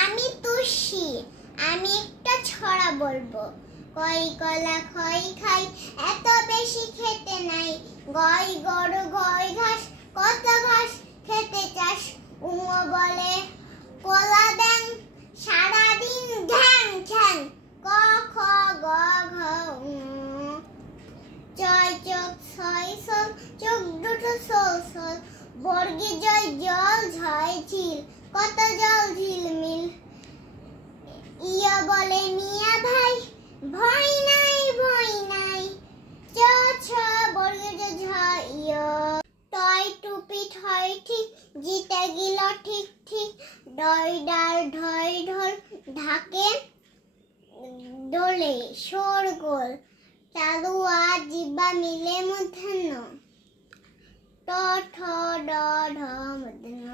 আমি তুষি, আমি একটা ছড়া বলবো। কই কলা খই খাই, এত বেশি খেতে নাই। গই গরু গই ঘাস, কত ঘাস খেতে চাস। উমো বলে কলা ব্যাং, সারাদিন ঘ্যাং ঘ্যাং। ক খ গ ঘ ঙ। জয় চোখ ছয় সল, চোখ দুটো সল সল। বর্গে জয় জল ঝয় ঝিল, কত জল ঝিলমিল। ইয়া বলে মিয়া ভাই, ভয় নাই ভয় নাই। চ ছ বর্গে জয় ঝ ইয়। টয় টুপি ঠয় ঠিক, জিতে গেল ঠিক ঠিক। ডয় ডাল ঢয় ঢোল, ঢাকে দোলে শোরগোল। চালু আ জিব্বা মিলে মূর্ধন্য। ট ঠ ড ঢ মূর্ধন্য।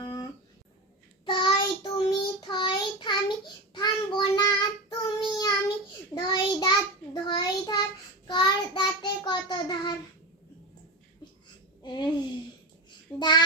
থয় তুমি থয় থামি, থামবো না তুমি আমি। ধয় দাঁত ধয় ধার, কর দাঁতে কত ধার। দা